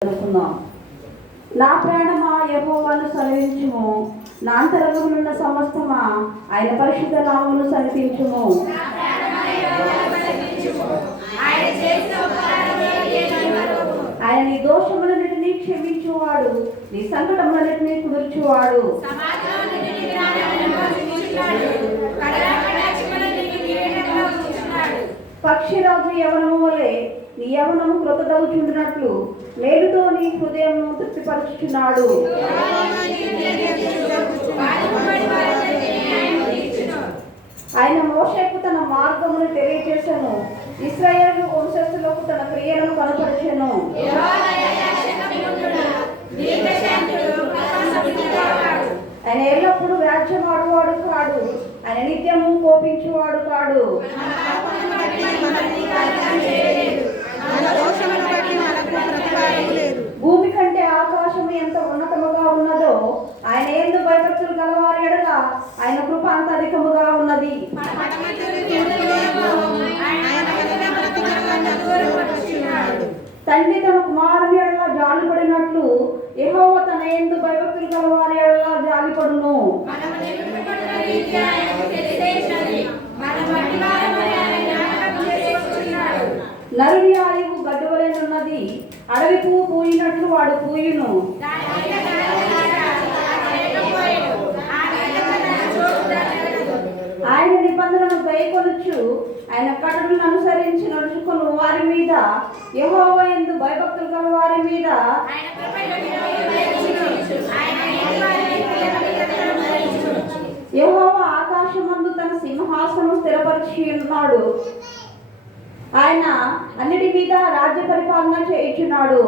నా ప్రాణమా యెహోవాను సన్నిధించుము, నా అంతరంగమునున్న సమస్తమా ఆయన పరిశుద్ధ నామమును సన్నిధించుము. ఆయన నీ దోషములన్నిటినీ క్షమించువాడు, నీ సంకటములన్నిటినీ కుదుర్చువాడు. పక్షిరాజు యవనము వలె నీ యవనము కృతదవుచుండినట్లు మేలుతో నీ హృదయమును తృప్తిపరుచుచున్నాడు. ఆయన మోషేకు తన మార్గమును తెలియజేసెను, ఇశ్రాయేలు వంశస్థులకు తన క్రియలను కనపరచెను. ఆయన ఎల్లప్పుడూ వ్యాజ్యమాడువాడు కాడు, ఆయన నిత్యము కోపించువాడు కాడు. భూమి కంటే ఆకాశము ఎంత ఉన్నతముగా ఉన్నదో ఆయన యందు భయభక్తులు గలవారి ఎడల ఆయన కృప అంత అధికముగా ఉన్నది. తండ్రి తన కుమారుని ఎడల జాలిపడినట్లు యెహోవా తన యందు భయభక్తులు గలవారి ఎడల జాలిపడును. నరుని ఆయువు గడ్డవలేనున్నది, అడవి పువ్వు పూయినట్లు వాడు పూయును. ఆయన నిబంధనను గైకొనుచు ఆయన కట్టడలను అనుసరించి నడుచుకుని వారి మీద, యెహోవా యందు భయభక్తులు గల వారి మీద యెహోవా ఆకాశమందు తన సింహాసనం స్థిరపరిచి ఉన్నాడు. ఆయన అన్నిటి మీద రాజ్య పరిపాలన చేయుచున్నాడు.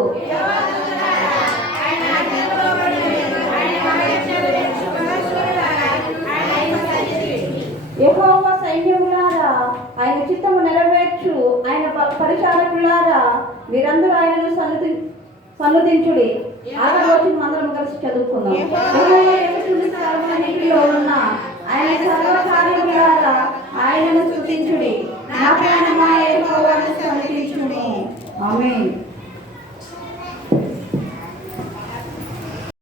యెహోవా సైన్యములారా ఆయన చిత్తము నెరవేర్చు, ఆయన పరిచారకులారా మీరందరూ ఆయనను సన్నుతించుడి. ఆరోజు అందరం కలిసి చదువుకుందాం. స్థలములన్నిటిలో ఉన్న ఆయన సర్వకార్యములారా ఆయనను స్తుతించుడి. నా ప్రాణమా యెహోవాను సన్నిధించుము. ఆమేన్.